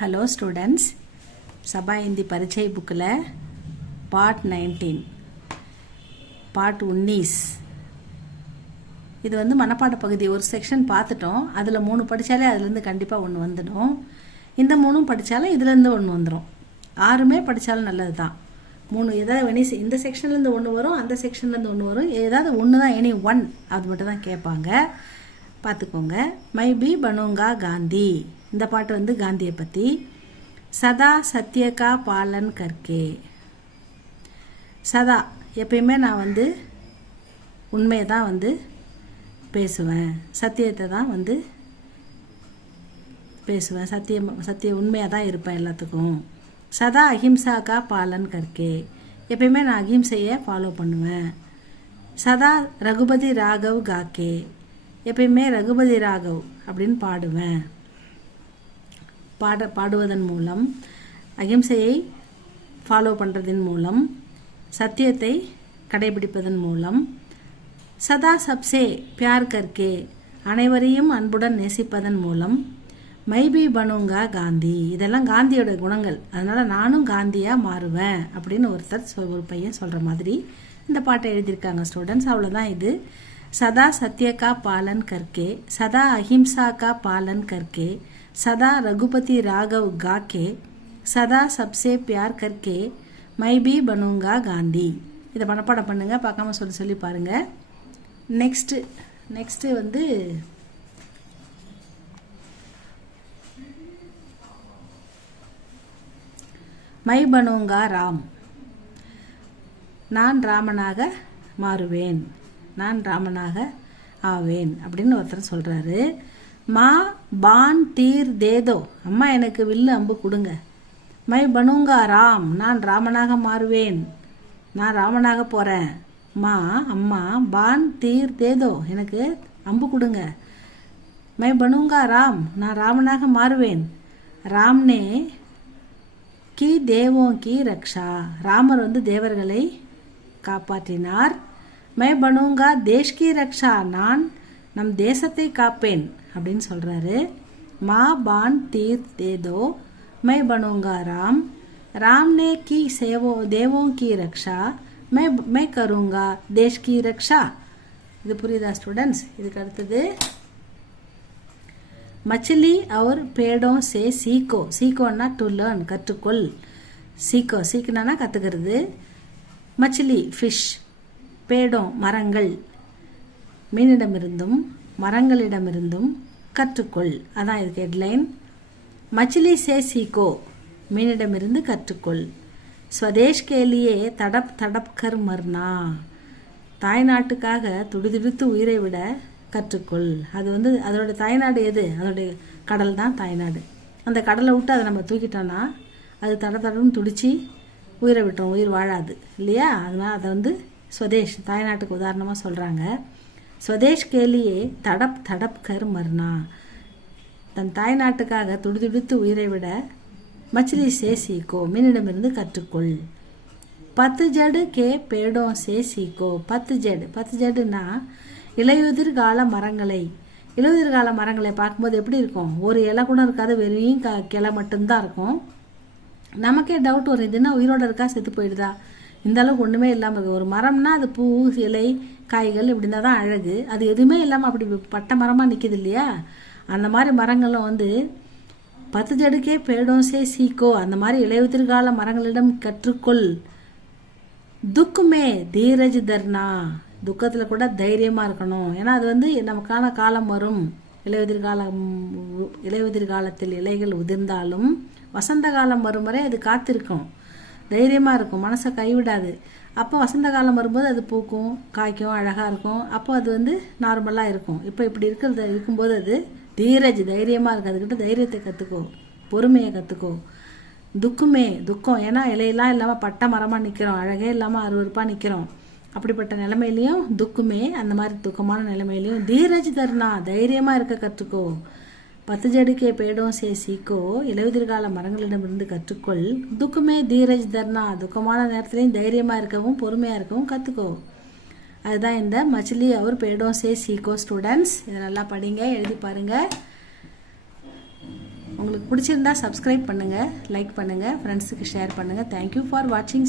Hello students, Sabha Hindi Parichay bookல part 19 part 19 இது வந்து மனப்பாட பகுதி ஒரு செக்ஷன் பார்த்துட்டோம். அதில் 3 படித்தாலே அதுலேருந்து கண்டிப்பாக ஒன்று வந்துடும். இந்த 3 படித்தாலும் இதுலேருந்து ஒன்று வந்துடும். 6மே படித்தாலும் நல்லது தான். 3 ஏதாவது இந்த செக்ஷன்லேருந்து ஒன்று வரும், அந்த செக்ஷன்லேருந்து ஒன்று வரும். ஏதாவது ஒன்று தான், எனி ஒன் அது மட்டும் தான் கேட்பாங்க. பார்த்துக்கோங்க. மை பி பனுங்கா காந்தி, இந்த பாட்டு வந்து காந்தியை பற்றி. சதா சத்யகா பாலன் கர்க்கே, சதா எப்பயுமே நான் வந்து உண்மையை தான் வந்து பேசுவேன், சத்தியத்தை தான் வந்து பேசுவேன், சத்திய உண்மையாக தான் இருப்பேன் எல்லாத்துக்கும். சதா அஹிம்சாக்கா பாலன் கர்க்கே, எப்பயுமே நான் அஹிம்சையை ஃபாலோ பண்ணுவேன். சதா ரகுபதி ராகவ் காக்கே, எப்பயுமே ரகுபதி ராகவ் அப்படின்னு பாடுவேன். பாடுவதன் மூலம், அகிம்சையை ஃபாலோ பண்ணுறதன் மூலம், சத்தியத்தை கடைபிடிப்பதன் மூலம், சதா சப்சே பியார் கர்க்கே, அனைவரையும் அன்புடன் நேசிப்பதன் மூலம், மைபி பனுங்கா காந்தி, இதெல்லாம் காந்தியோட குணங்கள், அதனால் நானும் காந்தியாக மாறுவேன் அப்படின்னு ஒரு பையன் சொல்கிற மாதிரி இந்த பாட்டை எழுதியிருக்காங்க ஸ்டூடெண்ட்ஸ். அவ்வளோதான் இது. சதா சத்ய கா பாலன் கர்க்கே, சதா அஹிம்சா கா பாலன் கர்க்கே, சதா ரகுபதி ராகவ் காக்கே, சதா சப்சே பியார் கர்க்கே, மை பி பனுங்கா காந்தி. இதை மனப்பாடம் பண்ணுங்க, பார்க்காம சொல்லி பாருங்க. நெக்ஸ்ட்டு வந்து மை பனுங்கா ராம், நான் ராமனாக மாறுவேன், நான் ராமனாக ஆவேன் அப்படின்னு ஒருத்தர் சொல்கிறாரு. மா பான் தீர் தேதோ, அம்மா எனக்கு வில்லு அம்பு கொடுங்க. மை பனுங்கா ராம், நான் ராமனாக மாறுவேன், நான் ராமனாக போகிறேன். மா அம்மா, பான் தீர் தேதோ, எனக்கு அம்பு கொடுங்க. மை பனுங்கா ராம், நான் ராமனாக மாறுவேன். ராம்னே கி தேவோ கி ரக்ஷா, ராமர் வந்து தேவர்களை காப்பாற்றினார். மை பனுங்கா தேஷ் கி ரக்ஷா, நான் நம் தேசத்தை காப்பேன் அப்படின்னு சொல்கிறாரு. மா பான் தீர் தேதோ, மை பனுங்கா ராம், ராம்னே கி தேவோ கி ரக்ஷா, மை கருங்கா தேஷ் கி ரக்ஷா. இது புரியுதா ஸ்டூடெண்ட்ஸ்? இதுக்கு அடுத்தது மச்சிலி அவர் பேடோ சே சீக்கோ, சீக்கோன்னா டு லேர்ன், கற்றுக்கொள். சீக்கோ சீக்கினா கற்றுக்கிறது. மச்சிலி ஃபிஷ், பேடோ மரங்கள், மீனிடமிருந்தும் மரங்களிடமிருந்தும் கற்றுக்கொள், அதான் இதுக்கு ஹெட்லைன். மச்சிலி சே சீக்கோ, மீனிடமிருந்து கற்றுக்கொள். ஸ்வதேஷ் கேலியே தடப் தடப் கர் மர்னா, தாய்நாட்டுக்காக துடிதுடித்து உயிரை விட கற்றுக்கொள். அது வந்து அதோடைய தாய்நாடு எது? அதோடைய கடல் தான் தாய்நாடு. அந்த கடலை விட்டு அதை நம்ம தூக்கிட்டோன்னா அது தடன்னு துடிச்சு உயிரை விட்டோம், உயிர் வாழாது இல்லையா? அதனால் அதை வந்து ஸ்வதேஷ், தாய்நாட்டுக்கு உதாரணமாக சொல்கிறாங்க. ஸ்வதேஷ் கேலியே தடப் தடப் கர் மர்னா, தன் தாய்நாட்டுக்காக துடிதுடித்து உயிரை விட மச்சிலி சே சீக்கோ, மீனிடமிருந்து கற்றுக்கொள். பத்து ஜடு கே பேடோ சே சீக்கோ, பத்து ஜடுனா இலையுதிர் கால மரங்களை, இலையுதிர் கால மரங்களை பார்க்கும்போது எப்படி இருக்கும்? ஒரு இலை கூட இருக்காது, வெறும் கிளை மட்டும்தான் இருக்கும். நமக்கே டவுட் வரும், இதுன்னா உயிரோடு இருக்கா செத்து போயிடுதா? இந்த அளவுக்கு ஒன்றுமே இல்லாமல் இருக்குது. ஒரு மரம்னா அது பூ இலை காய்கள் இப்படி இருந்தால் தான் அழகு. அது எதுவுமே இல்லாமல் அப்படி பட்ட மரமாக நிற்கிது இல்லையா? அந்த மாதிரி மரங்களும் வந்து பத்து ஜடுக்கே பேடோசே சீக்கோ, அந்த மாதிரி இலையுதிர்கால மரங்களிடம் கற்றுக்கொள். துக்குமே தீரஜ் தர்னா, துக்கத்தில் கூட தைரியமாக இருக்கணும். ஏன்னா அது வந்து நமக்கான காலம் வரும். இலையுதிர் காலத்தில் இலைகள் உதிர்ந்தாலும் வசந்த காலம் வரும் வரை அது காத்திருக்கும், தைரியமாக இருக்கும், மனசை கைவிடாது. அப்போ வசந்த காலம் வரும்போது அது பூக்கும், காய்க்கும், அழகாக இருக்கும். அப்போ அது வந்து நார்மலாக இருக்கும். இப்போ இப்படி இருக்கும்போது அது தீரஜ், தைரியமாக இருக்குது. அதுக்கிட்ட தைரியத்தை கற்றுக்கோ, பொறுமையை கற்றுக்கோ. துக்குமே துக்கம், ஏன்னா இலையெல்லாம் இல்லாமல் பட்ட மரமாக நிற்கிறோம், அழகே இல்லாமல் அருவருப்பாக நிற்கிறோம். அப்படிப்பட்ட நிலைமையிலையும் துக்குமே, அந்த மாதிரி துக்கமான நிலைமையிலையும் தீரஜ் தர்னா, தைரியமாக இருக்க கற்றுக்கோ. பத்து ஜடுக்கே பேடோ சே சீக்கோ, இலையுதிர்கால மரங்களிடமிருந்து கற்றுக்கொள். துக்குமே தீரஜ் தர்னா, துக்கமான நேரத்துலையும் தைரியமாக இருக்கவும் பொறுமையாக இருக்கவும் கற்றுக்கோ. அதுதான் இந்த மச்சிலி அவர் பேடோ சே சீக்கோ. ஸ்டூடெண்ட்ஸ் இதை நல்லா படிங்க, எழுதி பாருங்கள். உங்களுக்கு உங்களுக்கு பிடிச்சிருந்தா சப்ஸ்கிரைப் பண்ணுங்கள், லைக் பண்ணுங்கள், ஃப்ரெண்ட்ஸுக்கு ஷேர் பண்ணுங்கள். தேங்க்யூ ஃபார் வாட்சிங்.